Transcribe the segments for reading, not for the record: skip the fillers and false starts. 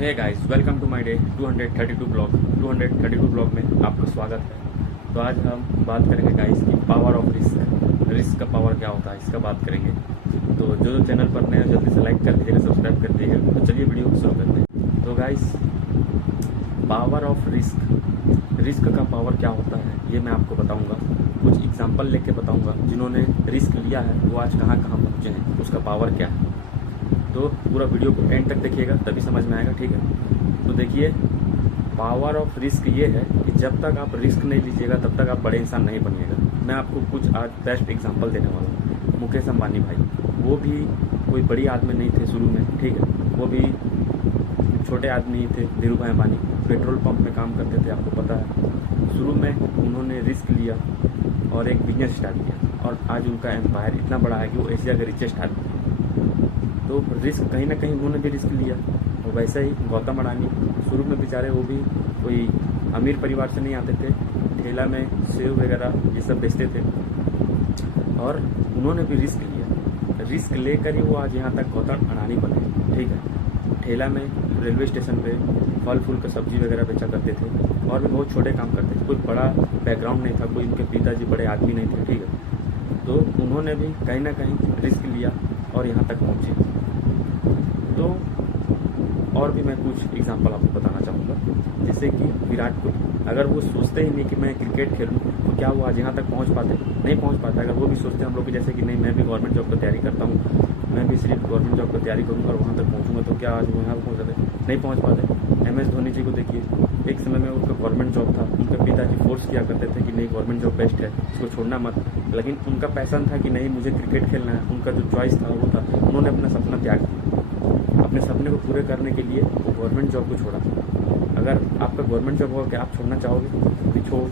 Hey guys, welcome to my day 232 blog में आपका स्वागत है। तो आज हम बात करेंगे गाइस की पावर ऑफ रिस्क का पावर क्या होता है, इसका बात करेंगे। तो जो चैनल पर नए हो जल्दी से लाइक कर दीजिएगा, सब्सक्राइब कर दीजिएगा। तो चलिए वीडियो शुरू करते हैं। तो गाइस, पावर ऑफ रिस्क का पावर क्या होता है ये मैं आपको बताऊंगा। कुछ एग्जांपल लेके बताऊंगा जिन्होंने रिस्क लिया है वो आज कहाँ कहाँ पहुँचे हैं, उसका पावर क्या है। तो पूरा वीडियो को एंड तक देखिएगा तभी समझ में आएगा, ठीक है। तो देखिए, पावर ऑफ रिस्क ये है कि जब तक आप रिस्क नहीं लीजिएगा तब तक आप बड़े इंसान नहीं बनिएगा। मैं आपको कुछ आज बेस्ट एग्जांपल देने वाला हूँ। मुकेश अंबानी भाई, वो भी कोई बड़ी आदमी नहीं थे शुरू में, ठीक है। वो भी छोटे आदमी ही थे। धीरू भाई अंबानी पेट्रोल पंप में काम करते थे, आपको पता है। शुरू में उन्होंने रिस्क लिया और एक बिजनेस स्टार्ट किया और आज उनका एम्पायर इतना बड़ा है कि वो एशिया के रिचेस्ट आदमी है। तो रिस्क कहीं ना कहीं उन्होंने भी रिस्क लिया। और वैसे ही गौतम अडानी शुरू में बेचारे वो भी कोई अमीर परिवार से नहीं आते थे, ठेला में सेव वगैरह ये सब बेचते थे और उन्होंने भी रिस्क लिया। रिस्क लेकर ही वो आज यहाँ तक गौतम अडानी बने, ठीक है। ठेला में रेलवे स्टेशन पे फल फूल का सब्जी वगैरह बेचा करते थे और भी बहुत छोटे काम करते थे। कोई बड़ा बैकग्राउंड नहीं था, कोई उनके पिताजी बड़े आदमी नहीं थे, ठीक है। तो उन्होंने भी कहीं ना कहीं रिस्क लिया और यहाँ तक पहुँचे। तो और भी मैं कुछ एग्जांपल आपको बताना चाहूँगा, जैसे कि विराट कोहली। अगर वो सोचते ही नहीं कि मैं क्रिकेट खेलूँ तो क्या वो आज यहाँ तक पहुँच पाते? नहीं पहुँच पाता। अगर वो भी सोचते हम लोग की जैसे कि नहीं, मैं भी गवर्नमेंट जॉब की तैयारी करता हूँ, मैं भी सिर्फ गवर्नमेंट जॉब की तैयारी करूँगा और वहाँ तक पहुँचूंगा, तो क्या आज वो यहाँ पहुँच जाते? नहीं पहुँच पाते। MS धोनी जी को देखिए, एक समय में उनका गवर्नमेंट जॉब था, उनके पिताजी फोर्स किया करते थे कि नहीं गवर्नमेंट जॉब बेस्ट है, इसको छोड़ना मत। लेकिन उनका पैशन था कि नहीं मुझे क्रिकेट खेलना है, उनका जो चॉइस था वो था। उन्होंने अपना सपना त्याग दिया। अपने सपने को पूरे करने के लिए वो गवर्नमेंट जॉब को छोड़ा। अगर आपका गवर्नमेंट जॉब होगा क्या आप छोड़ना चाहोगे? भी छोड़।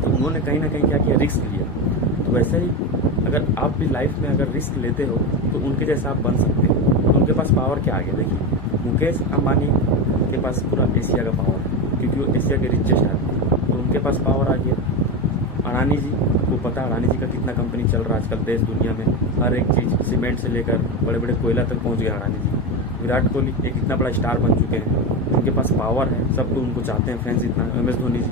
तो उन्होंने कहीं ना कहीं क्या किया, रिस्क लिया। तो वैसे ही अगर आप भी लाइफ में अगर रिस्क लेते हो तो उनके जैसा आप बन सकते हो। तो उनके पास पावर क्या आ गया देखिए। मुकेश अंबानी के पास पूरा एशिया का पावर है क्योंकि वो एशिया के रिचेस्ट आदमी, तो उनके पास पावर आ गया। अडानी जी को पता अडानी जी का कितना कंपनी चल रहा है आजकल देश दुनिया में, हर एक चीज़ सीमेंट से लेकर बड़े बड़े कोयला तक पहुंच गया अडानी जी। विराट कोहली एक इतना बड़ा स्टार बन चुके हैं, उनके पास पावर है, सब तो उनको चाहते हैं, फैंस इतना। MS धोनी जी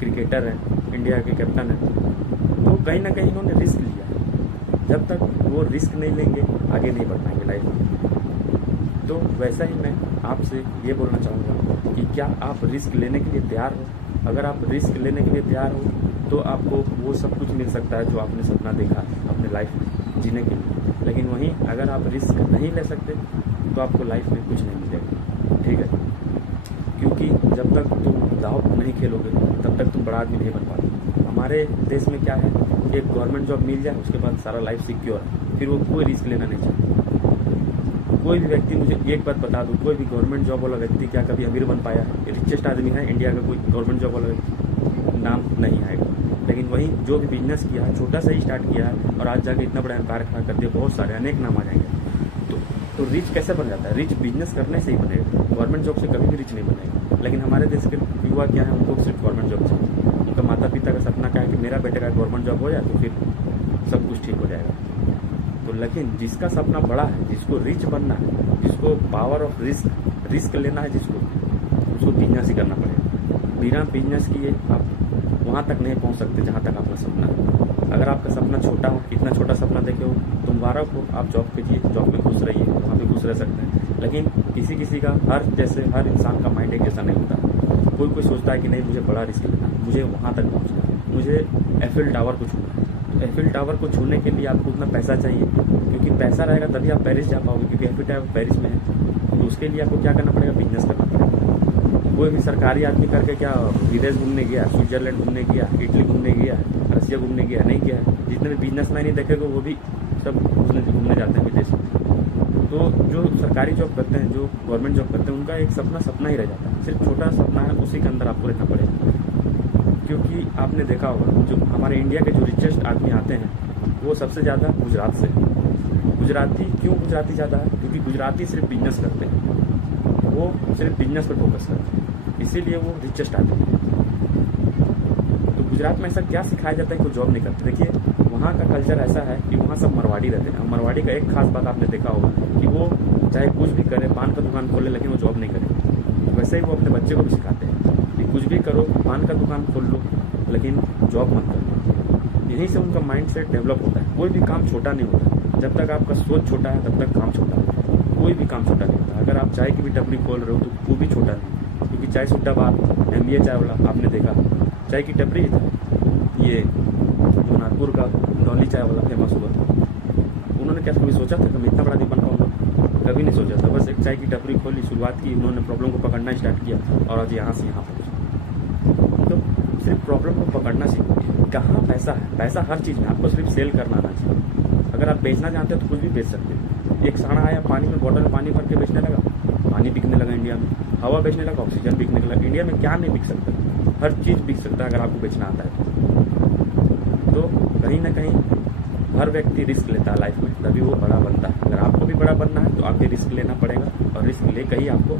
क्रिकेटर हैं, इंडिया के कैप्टन हैं। तो कहीं ना कहीं उन्होंने रिस्क लिया। जब तक वो रिस्क नहीं लेंगे आगे नहीं बढ़ पाएंगे लाइफ में। तो वैसा ही मैं आपसे ये बोलना चाहूँगा कि क्या आप रिस्क लेने के लिए तैयार हो? अगर आप रिस्क लेने के लिए तैयार हो तो आपको वो सब कुछ मिल सकता है जो आपने सपना देखा है अपने लाइफ में जीने के लिए। लेकिन वहीं अगर आप रिस्क नहीं ले सकते तो आपको लाइफ में कुछ नहीं मिलेगा, ठीक है। क्योंकि जब तक तुम दाव नहीं खेलोगे तब तक तुम बड़ा आदमी नहीं बन पाते। हमारे देश में क्या है, एक गवर्नमेंट जॉब मिल जाए उसके बाद सारा लाइफ सिक्योर है, फिर वो कोई रिस्क लेना नहीं चाहता। कोई भी व्यक्ति, मुझे एक बात बता दो, कोई भी गवर्नमेंट जॉब वाला व्यक्ति क्या कभी अमीर बन पाया है? रिचेस्ट आदमी है इंडिया का कोई गवर्नमेंट जॉब वाला व्यक्ति, नाम नहीं आएगा। लेकिन वही जो भी बिजनेस किया है, छोटा सा ही स्टार्ट किया है और आज जाके इतना बड़ा एम्पायर खड़ा कर दिया, बहुत सारे अनेक नाम आ जाएंगे। तो रिच कैसे बन जाता है? रिच बिजनेस करने से ही बनेगा, गवर्नमेंट जॉब से कभी भी रिच नहीं बनेगा। लेकिन हमारे देश के युवा क्या है, उनको सिर्फ गवर्नमेंट जॉब चाहिए। उनका माता पिता का सपना क्या है कि मेरा बेटे का गवर्नमेंट जॉब हो जाए तो फिर सब कुछ ठीक हो जाएगा। तो लेकिन जिसका सपना बड़ा है, जिसको रिच बनना है, जिसको पावर ऑफ रिस्क लेना है, उसको बिजनेस ही करना पड़ेगा। बिना बिजनेस किए आप वहाँ तक नहीं पहुँच सकते जहाँ तक आपका सपना है। अगर आपका सपना छोटा हो, इतना छोटा सपना देखे हो, तो मुबारक हो, आप जॉब कीजिए, जॉब में खुश रहिए, वहाँ पे खुश रह सकते हैं। लेकिन किसी का हर इंसान का माइंड एक जैसा नहीं होता। कोई सोचता है कि नहीं मुझे बड़ा रिस्क लेना है, मुझे वहाँ तक पहुँचना है, मुझे एफिल टावर को छूना है। तो एफिल टावर को छूने के लिए आपको उतना पैसा चाहिए, क्योंकि पैसा रहेगा तभी आप पेरिस जा पाओगे, क्योंकि एफिल टावर पेरिस में है। तो उसके लिए आपको क्या करना पड़ेगा? बिजनेस करना पड़ेगा। कोई भी सरकारी आदमी करके क्या विदेश घूमने गया, स्विट्जरलैंड घूमने गया, इटली घूमने गया, रसिया घूमने गया? नहीं गया है। जितने भी बिजनेसमैन ही देखेगा वो भी सब घूमने जाते हैं विदेश में। तो जो सरकारी जॉब करते हैं, जो गवर्नमेंट जॉब करते हैं, उनका एक सपना ही रह जाता है, सिर्फ छोटा सपना है, उसी के अंदर आपको रहना पड़ेगा। क्योंकि आपने देखा होगा जो हमारे इंडिया के जो रिचेस्ट आदमी आते हैं वो सबसे ज़्यादा गुजरात से। गुजराती क्यों गुजराती ज़्यादा है? क्योंकि गुजराती सिर्फ बिजनेस करते हैं, वो सिर्फ बिजनेस पर फोकस करते हैं, इसीलिए वो रिचेस्ट आदमी है। तो गुजरात में ऐसा क्या सिखाया जाता है कि वो जॉब नहीं करते? देखिए वहाँ का कल्चर ऐसा है कि वहाँ सब मरवाड़ी रहते हैं। मरवाड़ी का एक खास बात आपने देखा होगा कि वो चाहे कुछ भी करे, पान का दुकान खोले, लेकिन वो जॉब नहीं करे। वैसे ही वो अपने बच्चे को भी सिखाते हैं कि कुछ भी करो, पान का दुकान खोल लो, लेकिन जॉब मत करो। यहीं से उनका माइंड सेट डेवलप होता है। कोई भी काम छोटा नहीं होता। जब तक आपका सोच छोटा है तब तक काम छोटा है। कोई भी काम छोटा नहीं होता। अगर आप चाय की भी टपरी खोल रहे हो तो वो भी छोटा नहीं, क्योंकि चाय सुट्टा बात, MBA चाय वाला आपने देखा, चाय की टपरी था। ये जो नागपुर का डॉली चाय वाला फेमस हुआ, उन्होंने क्या कभी सोचा था कि मैं इतना बड़ा नहीं बन पाऊंगा? कभी नहीं सोचा था। बस एक चाय की टपरी खोली, शुरुआत की, उन्होंने प्रॉब्लम को पकड़ना स्टार्ट किया और आज यहाँ से यहाँ पहुँचे। तो सिर्फ प्रॉब्लम को पकड़ना सीखो। कहाँ पैसा है? पैसा हर चीज़ में। आपको सिर्फ सेल करना आना चाहिए। अगर आप बेचना चाहते हो तो कुछ भी बेच सकते हो। एक साड़ा आया, पानी में बॉटल में पानी भर के बेचने लगा, पानी बिकने लगा इंडिया में। हवा बेचने लगा, ऑक्सीजन बिकने लगा। इंडिया में क्या नहीं बिक सकता? हर चीज़ बिक सकता है अगर आपको बेचना आता है तो कहीं ना कहीं हर व्यक्ति रिस्क लेता है लाइफ में, तभी वो बड़ा बनता है। अगर आपको भी बड़ा बनना है तो आपको रिस्क लेना पड़ेगा, और रिस्क लेकर ही आपको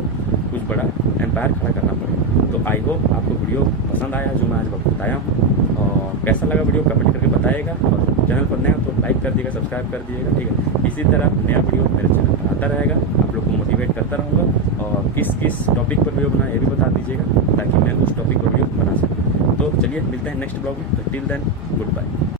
कुछ बड़ा एम्पायर खड़ा करना पड़ेगा। तो आई होप आपको वीडियो पसंद आया जो मैं आज बताया हूँ, और कैसा लगा वीडियो कमेंट करके बताइएगा। और चैनल पर नया तो लाइक कर दिएगा, सब्सक्राइब कर दिएगा, ठीक है। इसी तरह नया वीडियो मेरे चैनल पर आता रहेगा, आप लोग को मोटिवेट करता रहूँगा। और किस किस टॉपिक पर वीडियो बनाए ये भी बता दीजिएगा, ताकि मैं उस टॉपिक पर वीडियो बना सकूँ। तो चलिए मिलते हैं नेक्स्ट ब्लॉग में। Till then good bye.